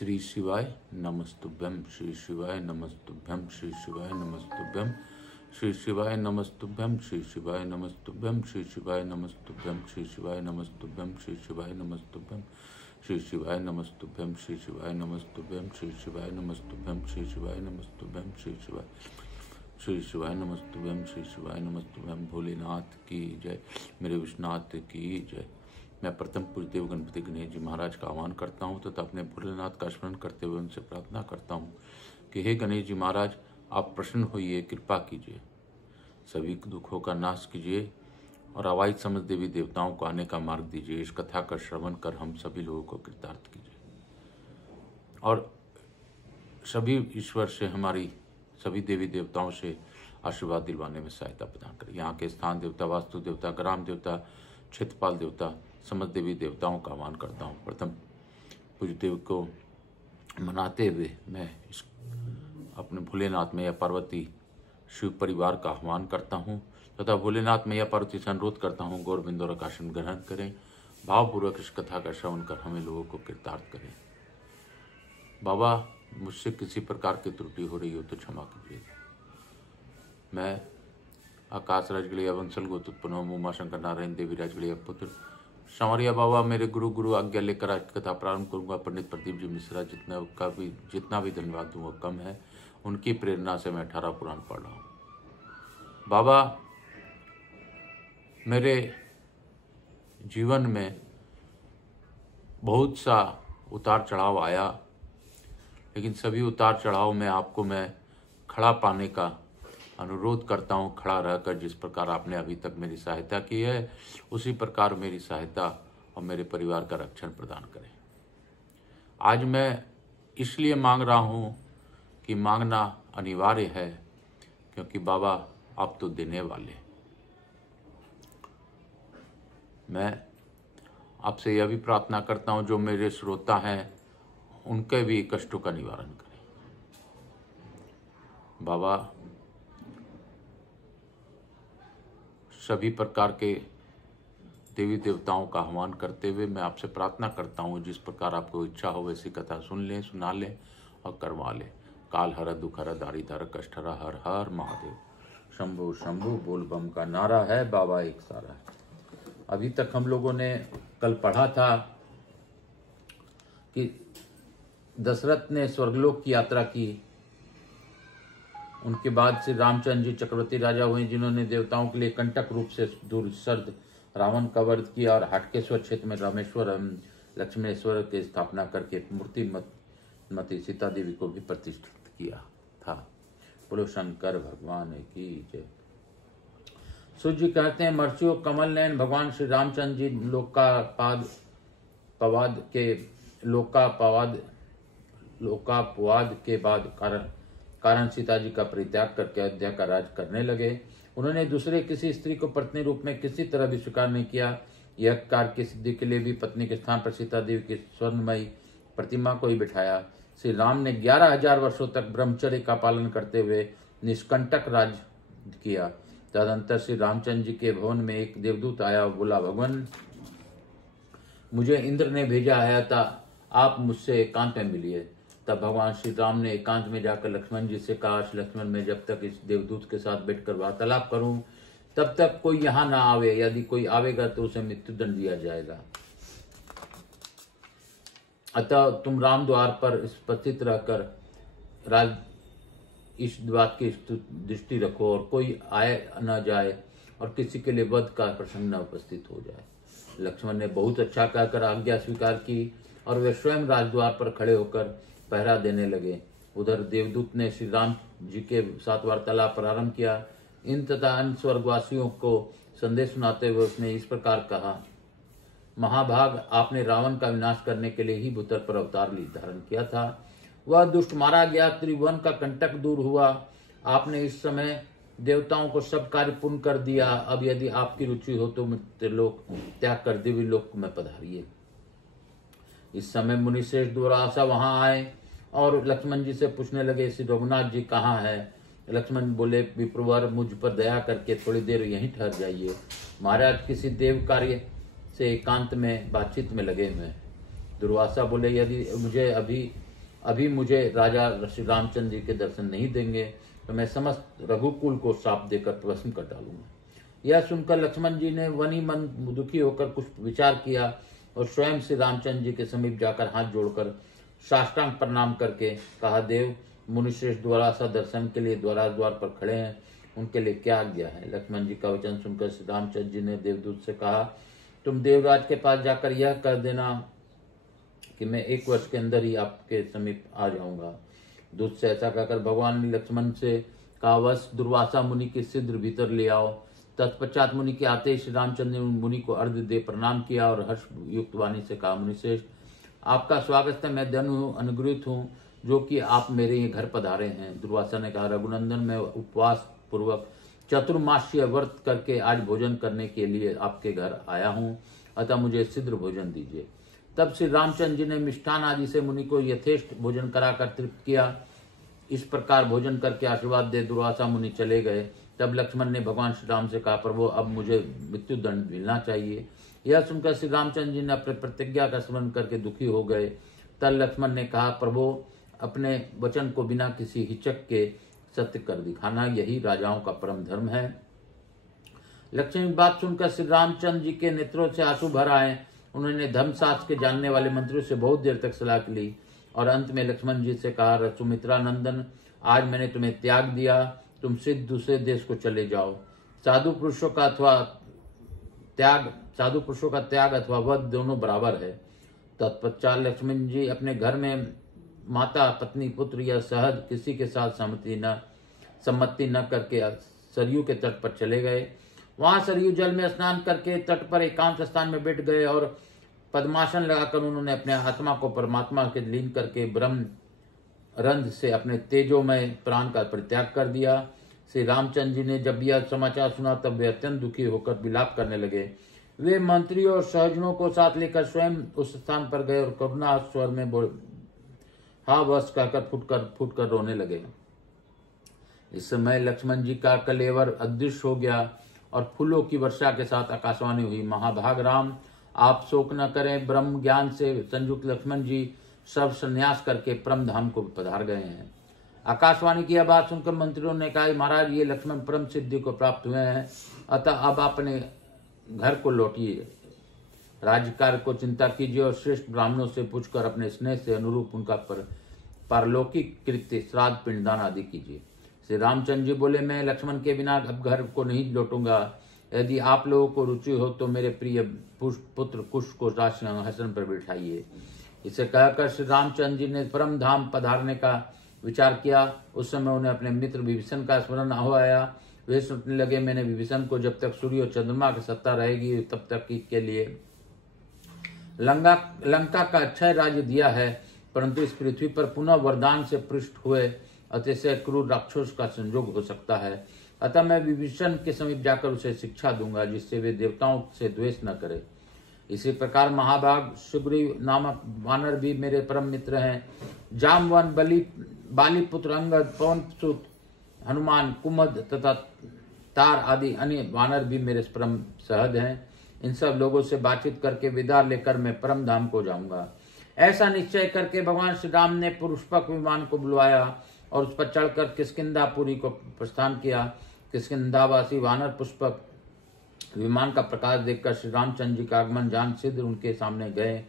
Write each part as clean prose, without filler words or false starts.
श्री शिवाय नमस्तुभ्यं श्री शिवाय नमस्तुभ्यं श्री शिवाय नमस्तुभ्यं श्री शिवाय नमस्तुभ्यं श्री शिवाय नमस्तुभ्यं श्री शिवाय नमस्तुभ्यं श्री शिवाय नमस्तुभ्यं श्री शिवाय नमस्तुभ्यं श्री शिवाय नमस्तुभ्यं श्री शिवाय नमस्तुभ्यं श्री शिवाय नमस्तुभ्यं श्री शिवाय नमस्तुभ्यं श्री शिवाय नमस्तुभ्यं श्री शिवाय नमस्तुभ्यं। भोलेनाथ की जय, मेरे विश्वनाथ की जय। मैं प्रथम पूज्यदेव गणपति गणेश जी महाराज का आह्वान करता हूँ तथा अपने भोलेनाथ का स्मरण करते हुए उनसे प्रार्थना करता हूँ कि हे गणेश जी महाराज, आप प्रसन्न होइए, कृपा कीजिए, सभी दुखों का नाश कीजिए और अवाइद समझ देवी देवताओं को आने का मार्ग दीजिए। इस कथा का श्रवण कर हम सभी लोगों को कृतार्थ कीजिए और सभी ईश्वर से, हमारी सभी देवी देवताओं से आशीर्वाद दिलवाने में सहायता प्रदान करें। यहाँ के स्थान देवता, वास्तु देवता, ग्राम देवता, क्षेत्रपाल देवता, समस्त देवी देवताओं का आह्वान करता हूँ। प्रथम पूज्य देव को मनाते हुए मैं इस अपने भोलेनाथ मैया पार्वती शिव परिवार का आह्वान करता हूँ तथा भोलेनाथ मैया पार्वती से अनुरोध करता हूँ गौर बिंदु और आसन ग्रहण करें, भावपूर्वक इस कथा का श्रवण कर हमें लोगों को कृतार्थ करें। बाबा, मुझसे किसी प्रकार की त्रुटि हो रही हो तो क्षमा कीजिए। मैं आकाश राजगढ़िया वंशल गोतुत्पन्न उमाशंकर नारायण देवी राजगढ़िया पुत्र संवरिया बाबा, मेरे गुरु आज्ञा लेकर आज कथा प्रारंभ करूंगा। पंडित प्रदीप जी मिश्रा जितना भी धन्यवाद दूँ वो कम है। उनकी प्रेरणा से मैं 18 पुराण पढ़ रहा हूँ। बाबा, मेरे जीवन में बहुत सा उतार चढ़ाव आया, लेकिन सभी उतार चढ़ाव में आपको मैं खड़ा पाने का अनुरोध करता हूँ। खड़ा रहकर जिस प्रकार आपने अभी तक मेरी सहायता की है, उसी प्रकार मेरी सहायता और मेरे परिवार का रक्षण प्रदान करें। आज मैं इसलिए मांग रहा हूँ कि मांगना अनिवार्य है, क्योंकि बाबा आप तो देने वाले। मैं आपसे यह भी प्रार्थना करता हूँ जो मेरे श्रोता हैं उनके भी कष्टों का निवारण करें। बाबा, सभी प्रकार के देवी देवताओं का आह्वान करते हुए मैं आपसे प्रार्थना करता हूँ जिस प्रकार आपको इच्छा हो वैसी कथा सुन लें, सुना लें और करवा लें। काल हर दुख हर दारी धार कष्ट हर हर हर महादेव शंभु शंभु बोल बम का नारा है, बाबा एक सारा है। अभी तक हम लोगों ने कल पढ़ा था कि दशरथ ने स्वर्गलोक की यात्रा की, उनके बाद श्री रामचंद्र जी चक्रवर्ती राजा हुए जिन्होंने देवताओं के लिए कंटक रूप से दुर्सर्द रावण का वध किया और हाटकेश्वर क्षेत्र में रामेश्वर लक्ष्मणेश्वर की स्थापना करके मूर्ति मती सीता देवी को भी प्रतिष्ठित किया था। बोलो शंकर भगवान की जय। सूर्य जी कहते हैं, मर्त्यो कमल नयन भगवान श्री रामचंद्र जी लोकापवाद के बाद कारण सीता जी का परित्याग करके अयोध्या का राज करने लगे। उन्होंने दूसरे किसी स्त्री को पत्नी रूप में किसी तरह भी स्वीकार नहीं किया। यह कार्य की सिद्धि के लिए भी पत्नी के स्थान पर सीता देवी की स्वर्णमयी प्रतिमा को ही बिठाया। श्री राम ने 11,000 वर्षों तक ब्रह्मचर्य का पालन करते हुए निष्कंटक राज किया। तदंतर श्री रामचंद्र जी के भवन में एक देवदूत आया और बोला, भगवान, मुझे इंद्र ने भेजा आया था, आप मुझसे एकांत में मिलिए। तब भगवान श्री राम ने एकांत में जाकर लक्ष्मण जी से कहा, लक्ष्मण, मैं जब तक इस देवदूत के साथ बैठकर वार्तालाप करूं तब तक कोई यहाँ ना आवे। यदि कोई आवेगा तो उसे मृत्युदंड दिया जाएगा। अतः तुम राम द्वार पर उपस्थित रहकर इस बात की दृष्टि रखो और कोई आए न जाए और किसी के लिए वध का प्रसंग न उपस्थित हो जाए। लक्ष्मण ने बहुत अच्छा कहकर आज्ञा स्वीकार की और वे स्वयं राजद्वार पर खड़े होकर पहरा देने लगे। उधर देवदूत ने श्री राम जी के साथ वार्तालाप प्रारंभ किया। इन तथा अन्य स्वर्गवासियों को संदेश सुनाते हुए उसने इस प्रकार कहा, महाभाग, आपने रावण का विनाश करने के लिए ही भूतल पर अवतार धारण किया था। वह दुष्ट मारा गया, त्रिभुवन का कंटक दूर हुआ। आपने इस समय देवताओं को सब कार्य पूर्ण कर दिया। अब यदि आपकी रुचि हो तो मृत्युलोक त्याग कर दिव्य लोक में पधारिए। इस समय मुनिश्रेष्ठ दुर्वासा वहां आए और लक्ष्मण जी से पूछने लगे, श्री रघुनाथ जी कहाँ है? लक्ष्मण बोले, विप्रवर, मुझ पर दया करके थोड़ी देर यहीं ठहर जाइए। महाराज किसी देव कार्य से एकांत में बातचीत में लगे हुए। दुर्वासा बोले, यदि मुझे अभी अभी मुझे राजा श्री रामचंद्र जी के दर्शन नहीं देंगे तो मैं समस्त रघुकुल को श्राप देकर भस्म कर डालूंगा। यह सुनकर लक्ष्मण जी ने वनी मन दुखी होकर कुछ विचार किया और स्वयं श्री रामचंद्र जी के समीप जाकर हाथ जोड़कर साष्टांग प्रणाम करके कहा, देव मुनिश्रेष्ठ द्वारासा दर्शन के लिए द्वार पर खड़े हैं, उनके लिए क्या आज्ञा है। लक्ष्मण जी का वचन सुनकर श्री रामचंद्र जी ने देवदूत से कहा, तुम देवराज के पास जाकर यह कर देना कि मैं 1 वर्ष के अंदर ही आपके समीप आ जाऊंगा। दूत से ऐसा कहकर भगवान ने लक्ष्मण से कहा, वश दुर्वासा मुनि के सिद्ध भीतर ले आओ। तत्पश्चात मुनि के आते श्री रामचंद्र ने मुनि को अर्घ्य दे प्रणाम किया और हर्ष युक्त वाणी से कहा, मुनिश्रेष्ठ आपका स्वागत है, मैं धन्य हूँ, अनुग्रहित हूँ जो कि आप मेरे ये घर पधारे हैं। दुर्वासा ने कहा, रघुनंदन मैं उपवास पूर्वक चतुर्मासीय व्रत करके आज भोजन करने के लिए आपके घर आया हूँ, अतः मुझे शीघ्र भोजन दीजिए। तब श्री रामचंद्र जी ने मिष्ठान आदि से मुनि को यथेष्ट भोजन कराकर तृप्त किया। इस प्रकार भोजन करके आशीर्वाद दे दुर्वासा मुनि चले गए। तब लक्ष्मण ने भगवान श्री राम से कहा, प्रभु अब मुझे मृत्यु दंड मिलना चाहिए। यह सुनकर श्री रामचंद्र जी ने अपने प्रतिज्ञा का स्मरण करके दुखी हो गए। तब लक्ष्मण ने कहा, प्रभु अपने वचन को बिना किसी हिचक के सत्य कर दिखाना, यही राजाओं का परम धर्म है। लक्ष्मण की बात सुनकर श्री रामचंद्र जी के नेत्रों से आंसू भर आए। उन्होंने धर्मशास्त्र के जानने वाले मंत्रियों से बहुत देर तक सलाह ली और अंत में लक्ष्मण जी से कहा, सुमित्रा नंदन आज मैंने तुम्हें त्याग दिया, तुम सिद्ध दूसरे देश को चले जाओ। साधु पुरुषों का त्याग अथवा वध दोनों बराबर है। तत्पश्चात लक्ष्मण जी अपने घर में माता पत्नी पुत्र या सहज किसी के साथ सम्मति न करके सरयू के तट पर चले गए। वहां सरयू जल में स्नान करके तट पर एकांत स्थान में बैठ गए और पद्मासन लगाकर उन्होंने अपने आत्मा को परमात्मा के लीन करके ब्रह्म रंध्र से अपने तेजोमय प्राण का परित्याग कर दिया। श्री रामचंद्र जी ने जब यह समाचार सुना तब वे अत्यंत दुखी होकर विलाप करने लगे। वे मंत्रियों और सहजनों को साथ लेकर स्वयं उस स्थान पर गए और करुणा स्वर में हाँ बस कहकर फुट कर रोने लगे। इस समय लक्ष्मण जी का कलेवर अदृश्य हो गया और फूलों की वर्षा के साथ आकाशवाणी हुई, महाभाग राम आप शोक न करें, ब्रह्म ज्ञान से संयुक्त लक्ष्मण जी सब संन्यास करके परम धाम को पधार गए हैं। आकाशवाणी की बात सुनकर मंत्रियों ने कहा, महाराज ये लक्ष्मण परम सिद्धि को प्राप्त हुए हैं, अतः अब अपने घर को लौटिए, राज्य कार्य को चिंता कीजिए और श्रेष्ठ ब्राह्मणों से पूछकर अपने स्नेह से अनुरूप उनका पारलौकिक कृत्य श्राद्ध पिंडदान आदि कीजिए। श्री रामचंद्र जी बोले, मैं लक्ष्मण के बिना अब घर को नहीं लौटूंगा। यदि आप लोगों को रुचि हो तो मेरे प्रिय पुत्र कुश को राजसिंहासन पर बिठाइए। इसे कहकर श्री रामचंद्र जी ने परम धाम पधारने का विचार किया। उस समय उन्हें अपने मित्र विभीषण का स्मरण हो आया। वे सोचने लगे, मैंने विभीषण को जब तक सूर्य और चंद्रमा की सत्ता रहेगी तब तक के लिए लंका का अच्छा राज्य दिया है, परंतु इस पृथ्वी पर पुनः वरदान से पृष्ठ हुए अतिशय क्रूर राक्षस का संयोग हो सकता है। अतः मैं विभीषण के समीप जाकर उसे शिक्षा दूंगा जिससे वे देवताओं से द्वेष न करे। इसी प्रकार महाभाग सुग्रीव नामक वानर भी मेरे परम मित्र हैं। जामवन बाली पुत्र अंगद, पवन सुत हनुमान, कुमद तथा तार आदि अन्य वानर भी मेरे परम सहज हैं। इन सब लोगों से बातचीत करके विदा लेकर मैं परम धाम को जाऊंगा। ऐसा निश्चय करके भगवान श्री राम ने पुष्पक विमान को बुलवाया और उस पर चढ़कर किष्किंधापुरी को प्रस्थान किया। किष्किंधावासी वानर पुष्पक विमान का प्रकाश देखकर श्री रामचंद्र जी का आगमन जान सिद्ध उनके सामने गए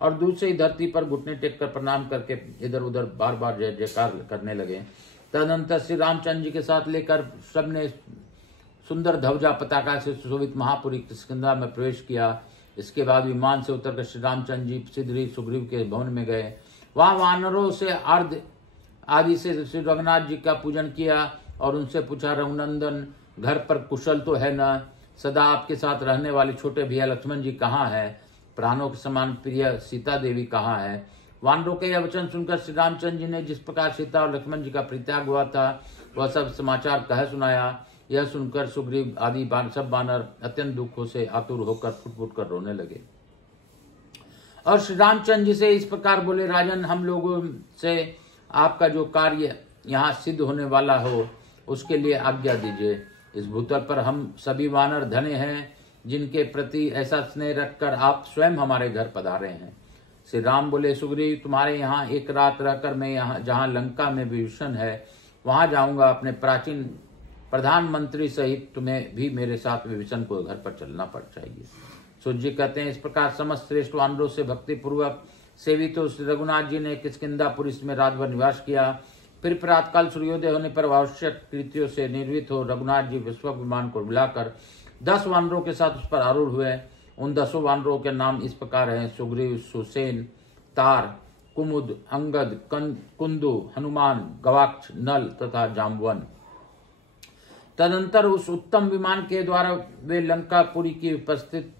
और दूसरी धरती पर घुटने टेक कर प्रणाम करके इधर उधर बार बार जय जयकार करने लगे। तदनंतर श्री रामचंद्र जी के साथ लेकर सबने सुंदर ध्वजा पताका से सुशोभित महापुरी किष्किंधा में प्रवेश किया। इसके बाद विमान से उतरकर श्री रामचंद्र जी शीघ्र सुग्रीव के भवन में गए। वहां वानरों से अर्घ आदि से श्री रघुनाथ जी का पूजन किया और उनसे पूछा, रघुनंदन घर पर कुशल तो है न? सदा आपके साथ रहने वाले छोटे भैया लक्ष्मण जी कहाँ है? प्राणों के समान प्रिय सीता देवी कहाँ है? वानरों के यह वचन सुनकर श्री रामचंद्र जी ने जिस प्रकार सीता और लक्ष्मण जी का परित्याग हुआ था वह सब समाचार कह सुनाया। यह सुनकर सुग्रीव आदि सब वानर अत्यंत दुखों से आतुर होकर फुट कर रोने लगे और श्री रामचंद्र जी से इस प्रकार बोले, राजन हम लोगों से आपका जो कार्य यहाँ सिद्ध होने वाला हो उसके लिए आज्ञा दीजिए। इस भूतल पर हम सभी वानर धन्य हैं जिनके प्रति ऐसा स्नेह रखकर आप स्वयं हमारे घर पधारे हैं। श्री राम बोले, सुग्रीव तुम्हारे यहाँ एक रात रहकर मैं यहाँ जहाँ लंका में विभीषण है वहां जाऊंगा। अपने प्राचीन प्रधानमंत्री सहित तुम्हें भी मेरे साथ विभीषण को घर पर चलना पड़ चाहिए। सूर्य जी कहते हैं, इस प्रकार समस्त श्रेष्ठ वानरों से भक्ति पूर्वक सेवित तो श्री रघुनाथ जी ने किष्किंधापुरी में रात भर निवास किया। फिर प्रातकाल सूर्योदय होने पर आवश्यक कृत्यों से निर्वित हो रघुनाथ जी विश्व विमान को बुलाकर 10 वानरों के साथ उस पर आरूढ़ हुए। उन 10 वानरों के नाम इस प्रकार हैं, सुग्रीव, सुसेन, तार, कुमुद, अंगद, कुंदु, हनुमान, गवाक्ष, नल तथा जाम्बवन। तदंतर उस उत्तम विमान के द्वारा वे लंकापुरी की उपस्थित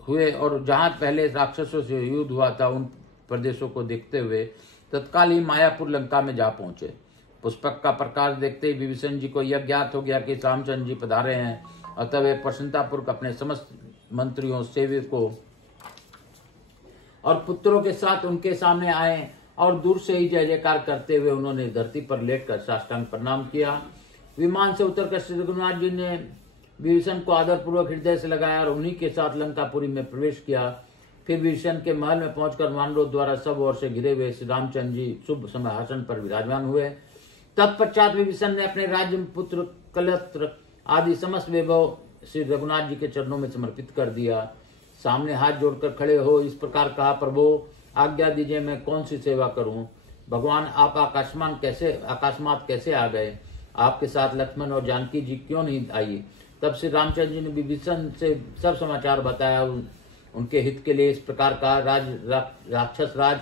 हुए और जहां पहले राक्षसों से युद्ध हुआ था उन प्रदेशों को देखते हुए तत्काल ही मायापुर लंका में जा पहुंचे। पुष्पक का प्रकाश देखते ही विभीषण जी को यह ज्ञात हो गया कि रामचंद्र जी पधारे हैं। अतः वे प्रसन्नतापूर्वक अपने समस्त मंत्रियों, सेवकों और पुत्रों के साथ उनके सामने आए और दूर से ही जय जयकार करते हुए उन्होंने धरती पर लेटकर साष्टांग प्रणाम किया। विमान से उतरकर श्री रघुनाथ जी ने विभीषण को आदरपूर्वक हृदय से लगाया और उन्हीं के साथ लंकापुरी में प्रवेश किया। फिर विभीषण के महल में पहुंचकर वानरों द्वारा सब ओर से घिरे हुए श्री रामचंद्र जी शुभ सिंहासन पर विराजमान हुए। तत्पश्चात विभीषण ने अपने राज्य पुत्र, कलत्र आदि समस्त वैभव श्री रघुनाथ जी के चरणों में समर्पित कर दिया। सामने हाथ जोड़कर खड़े हो इस प्रकार कहा, प्रभु आज्ञा दीजिए मैं कौन सी सेवा करूं। भगवान आप आकाशमात कैसे आ गए? आपके साथ लक्ष्मण और जानकी जी क्यों नहीं आई? तब श्री रामचंद्र जी ने विभीषण से सब समाचार बताया। उनके हित के लिए इस प्रकार कहा, राक्षस राज,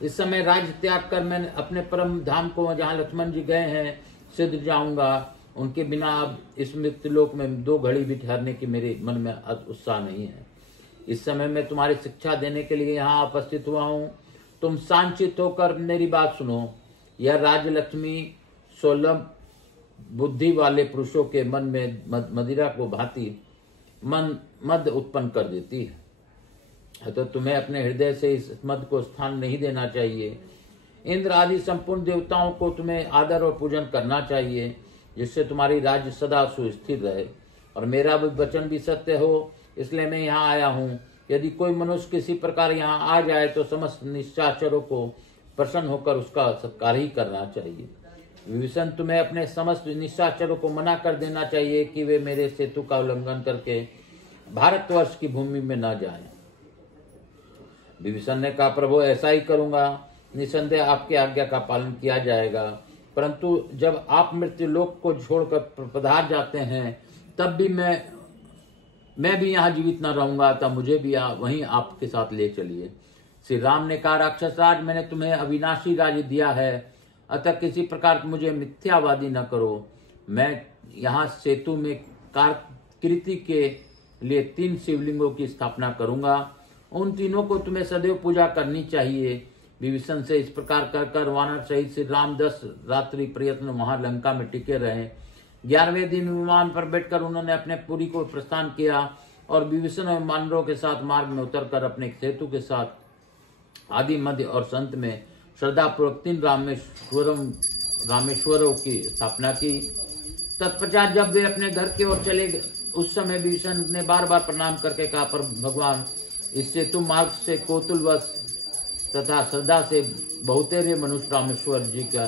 इस समय राज्य त्याग कर मैं अपने परम धाम को जहाँ लक्ष्मण जी गए हैं सिद्ध जाऊंगा। उनके बिना अब इस मृत्युलोक में 2 घड़ी भी ठहरने की मेरे मन में उत्साह नहीं है। इस समय मैं तुम्हारी शिक्षा देने के लिए यहाँ उपस्थित हुआ हूँ। तुम शांचित होकर मेरी बात सुनो। यह राज्य लक्ष्मी 16 बुद्धि वाले पुरुषों के मन में मदिरा को भांति मद उत्पन्न कर देती है। तो तुम्हें अपने हृदय से इस मद को स्थान नहीं देना चाहिए। इंद्र आदि संपूर्ण देवताओं को तुम्हें आदर और पूजन करना चाहिए, जिससे तुम्हारी राज्य सदा सुस्थिर रहे और मेरा भी वचन भी सत्य हो। इसलिए मैं यहाँ आया हूँ। यदि कोई मनुष्य किसी प्रकार यहाँ आ जाए तो समस्त निशाचरों को प्रसन्न होकर उसका सत्कार ही करना चाहिए। विभीषण, तुम्हें अपने समस्त निशाचरों को मना कर देना चाहिए कि वे मेरे सेतु का उल्लंघन करके भारतवर्ष की भूमि में न जाएं। विभीषण ने कहा, प्रभु ऐसा ही करूंगा। निसंदेह आपकी आज्ञा का पालन किया जाएगा, परंतु जब आप मृत्यु लोक को छोड़कर पधार जाते हैं तब भी मैं भी यहाँ जीवित न रहूंगा, तब मुझे भी वहीं आपके साथ ले चलिए। श्री राम ने कहा, राक्षस राज, मैंने तुम्हें अविनाशी राज्य दिया है, अतः किसी प्रकार मुझे मिथ्यावादी न करो। मैं यहाँ सेतु में कृति के लिए 3 शिवलिंगों की स्थापना करूंगा। उन तीनों को तुम्हें सदैव पूजा करनी चाहिए। विभीषण से इस प्रकार कहकर वानर सहित श्री राम 10 रात्रि प्रयत्न वहां लंका में टिके रहे। 11वें दिन विमान पर बैठकर उन्होंने अपने पुरी को प्रस्थान किया और विभीषण और वानरों के साथ मार्ग में उतरकर अपने सेतु के साथ आदि मध्य और संत में श्रद्धापूर्वक 3 रामेश्वरों की स्थापना की। तत्पश्चात जब वे अपने घर की ओर चले उस समय विभीषण ने बार बार प्रणाम करके कहा, पर भगवान, इस सेतु मार्ग से कौतूहलवश तथा श्रद्धा से बहुतेरे मनुष्य रामेश्वर जी का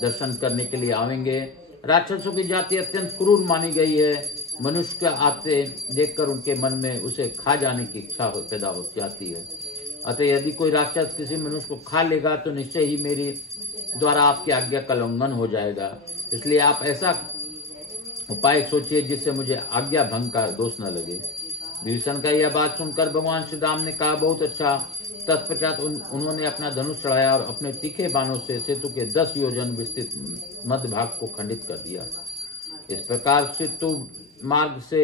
दर्शन करने के लिए आवेंगे। राक्षसों की जाति अत्यंत क्रूर मानी गई है। मनुष्य के आते देखकर उनके मन में उसे खा जाने की इच्छा पैदा हो जाती है। अतः यदि कोई राक्षस किसी मनुष्य को खा लेगा तो निश्चय ही मेरी द्वारा आपकी आज्ञा का उल्लंघन हो जाएगा। इसलिए आप ऐसा उपाय सोचिए जिससे मुझे आज्ञा भंग का दोष न लगे। विभीषण का यह बात सुनकर भगवान श्री राम ने कहा, बहुत अच्छा। तत्पश्चात उन्होंने अपना धनुष चढ़ाया और अपने तीखे बाणों से सेतु के 10 योजन विस्तृत मध्य भाग को खंडित कर दिया। इस प्रकार सेतु मार्ग से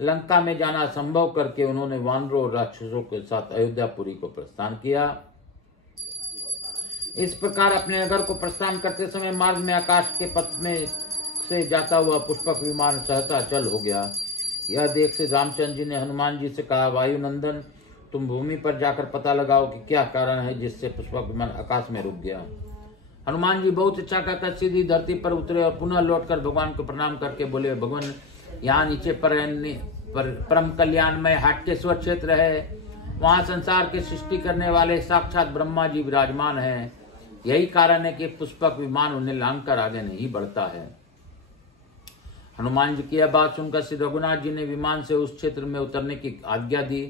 लंका में जाना संभव करके उन्होंने वानरों और राक्षसों के साथ अयोध्यापुरी को प्रस्थान किया। इस प्रकार अपने नगर को प्रस्थान करते समय मार्ग में आकाश के पथ में से जाता हुआ पुष्पक विमान सहसा चल हो गया। यह देख से रामचंद्र जी ने हनुमान जी से कहा, वायुनंदन, तुम भूमि पर जाकर पता लगाओ कि क्या कारण है जिससे पुष्पक विमान आकाश में रुक गया। हनुमान जी बहुत अच्छा कहकर सीधी धरती पर उतरे और पुनः लौटकर भगवान को प्रणाम करके बोले, भगवान, यहाँ नीचे परम कल्याणमय हाटकेश्वर क्षेत्र है। वहां संसार के सृष्टि करने वाले साक्षात ब्रह्मा जी विराजमान हैं। यही कारण है कि पुष्पक विमान उन्हें लांघकर आगे नहीं बढ़ता है। हनुमान जी की यह बात सुनकर श्री रघुनाथ जी ने विमान से उस क्षेत्र में उतरने की आज्ञा दी।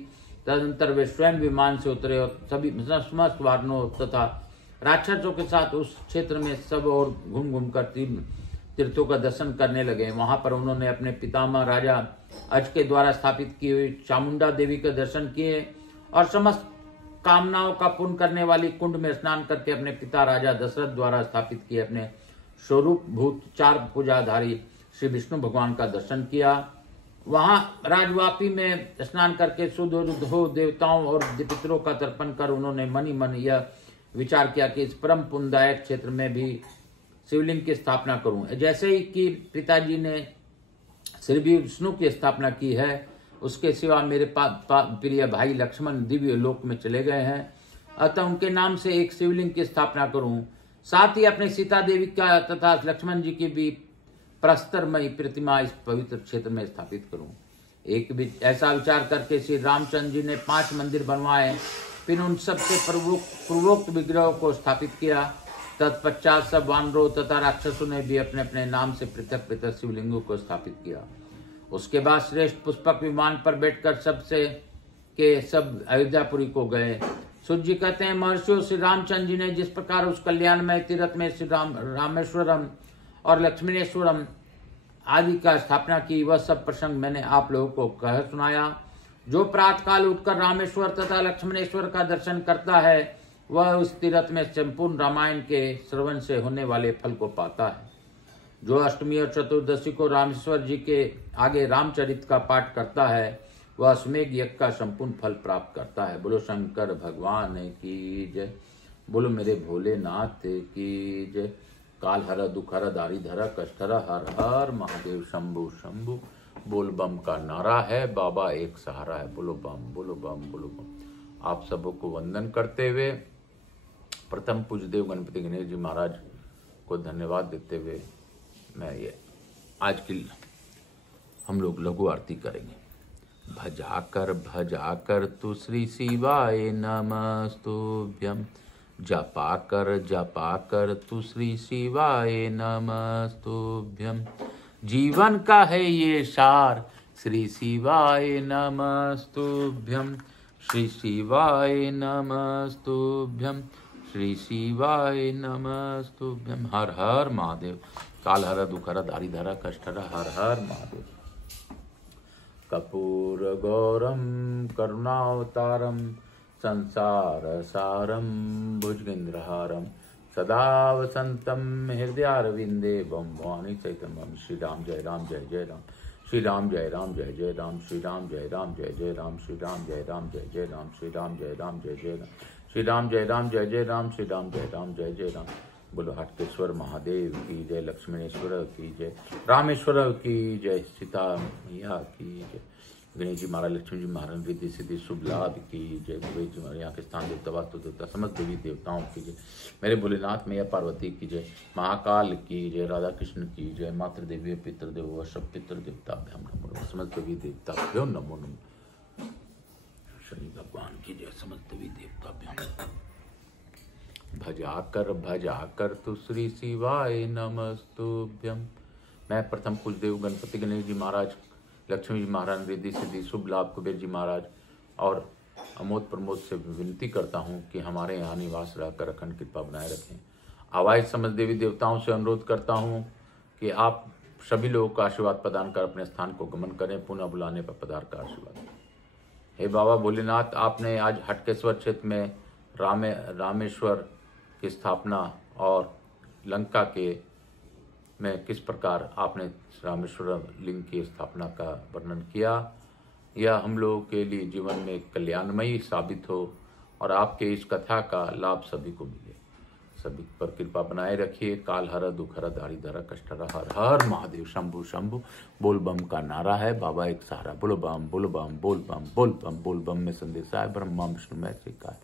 तदनंतर वे स्वयं विमान से उतरे और सभी समस्त वानरों तथा राक्षसों के साथ उस क्षेत्र में सब और घूम घूम कर तीर्थों का दर्शन करने लगे। वहां पर उन्होंने अपने पितामह राजा अज के द्वारा स्थापित की हुई चामुंडा देवी के दर्शन किए और समस्त कामनाओं का पूर्ण करने वाली कुंड में स्नान करके अपने पिता राजा दशरथ द्वारा स्थापित किए अपने स्वरूप भूत 4 पूजाधारी श्री विष्णु भगवान का दर्शन किया। वहां राजवापी में स्नान करके शुद्ध हो देवताओं और पितरों का तर्पण कर उन्होंने मन ही मन यह विचार किया कि इस परम पुण्यदायक क्षेत्र में भी शिवलिंग की स्थापना करूं। जैसे ही कि पिताजी ने श्री विष्णु की स्थापना की है, उसके सिवा मेरे प्रिय भाई लक्ष्मण दिव्य लोक में चले गए हैं, अतः उनके नाम से एक शिवलिंग की स्थापना करूं। साथ ही अपने सीता देवी का तथा लक्ष्मण जी की भी प्रस्तरमयी प्रतिमा इस पवित्र क्षेत्र में स्थापित करूं। एक ऐसा विचार करके श्री रामचंद्र जी ने 5 मंदिर बनवाए, फिर उन सबसे पूर्वोक्त विग्रहों को स्थापित किया। तत्पश्चात सब वानरों तथा राक्षसों ने भी अपने अपने नाम से पृथक पृथक शिवलिंगों को स्थापित किया। उसके बाद श्रेष्ठ पुष्पक विमान पर बैठकर सब अयोध्यापुरी को गए। सूत जी कहते हैं, महर्षियों श्री रामचंद्र जी ने जिस प्रकार उस कल्याणमय तीर्थ में श्री रामेश्वरम और लक्ष्मणेश्वरम आदि का स्थापना की, वह सब प्रसंग मैंने आप लोगों को कह सुनाया। जो प्रातःकाल उठकर रामेश्वर तथा लक्ष्मणेश्वर का दर्शन करता है, वह उस तीर्थ में संपूर्ण रामायण के श्रवण से होने वाले फल को पाता है। जो अष्टमी और चतुर्दशी को रामेश्वर जी के आगे रामचरित का पाठ करता है, वह अश्वमेध यज्ञ का संपूर्ण फल प्राप्त करता है। बोलो शंकर भगवान की जय, बोलो मेरे भोलेनाथ की जय। काल हर दुख हर दारी धर कष्ट हर, हर हर महादेव शंभु शंभु। बोल बम का नारा है, बाबा एक सहारा है। बोलो बम बोलो बम बोलो बम। आप सबों को वंदन करते हुए प्रथम पूज्यदेव गणपति गणेश जी महाराज को धन्यवाद देते हुए मैं ये आज की हम लोग लघु आरती करेंगे। भजा कर तु श्री शिवाय नमस्तुभ्यं, जपा कर तु श्री शिवाय नमस्तुभ्यं। जीवन का है ये सार, श्री शिवाय नमस्तुभ्यं, श्री शिवाय नमस्तुभ्यं, श्री शिवाय नमस्तुभ्यं। हर हर महादेव। काल हर दुख हर दारी धर कष्ट हर, हर हर महादेव। कपूर गौरम करुणावतारम संसार सारम भुजगेंद्रहारम सदा वसंतम हृदयारविंदे बम वाणी चैतन्यम। श्री राम जय राम जय जय राम, श्री राम जय राम जय जय राम, श्री राम जय राम जय जय राम, श्री राम जय राम जय जय राम, श्री राम जय राम जय जय राम, श्री राम जय राम जय जय राम, श्री राम जय राम जय जय राम। बोलो हटकेश्वर महादेव की जय, लक्ष्मणेश्वर की जय, रामेश्वर की जय, सीता मैया की जय, गणेश जी महाराज लक्ष्मी जी महाराज रिद्धि सिद्धि शुभ लाभ की जय, गणेश जी महाराज यहाँ के स्थान देवता वास्तु देवता समस्त देवी देवताओं की जय, मेरे भोलेनाथ मैया पार्वती की जय, महाकाल की जय, राधा कृष्ण की जय, मातृ देवी पितृदेव सब पितृ देवताभ्याम नमो, समस्त देवी देवताभ्यो नमो नमो, शनि भगवान की जय, समस्त देवी देवताभ्याम। भजा कर तु श्री शिवाय नमस्तुभ्यं। मैं प्रथम पूज्यदेव गणपति गणेश जी महाराज, लक्ष्मी जी महाराज रिद्धि सिद्धि शुभ लाभ कुबेर जी महाराज और अमोद प्रमोद से विनती करता हूं कि हमारे यहाँ निवास रहकर अखंड कृपा बनाए रखें। आवाज समस्त देवी देवताओं से अनुरोध करता हूं कि आप सभी लोगों का आशीर्वाद प्रदान कर अपने स्थान को गमन करें, पुनः बुलाने पर पधार का आशीर्वाद। हे बाबा भोलेनाथ, आपने आज हटकेश्वर क्षेत्र में रामेश्वर की स्थापना और लंका के में किस प्रकार आपने रामेश्वर लिंग की स्थापना का वर्णन किया, यह हम लोगों के लिए जीवन में कल्याणमयी साबित हो और आपके इस कथा का लाभ सभी को मिले। सभी पर कृपा बनाए रखिए। काल हर दुख हर दारी धर कष्ट हर, हर हर महादेव शंभु शंभु। बोल बम का नारा है, बाबा एक सहारा। बोलो बम बोलो बम बोल बम बोल बम बोल बम में संदेशा है, ब्रह्मा विष्णु में सिखाए।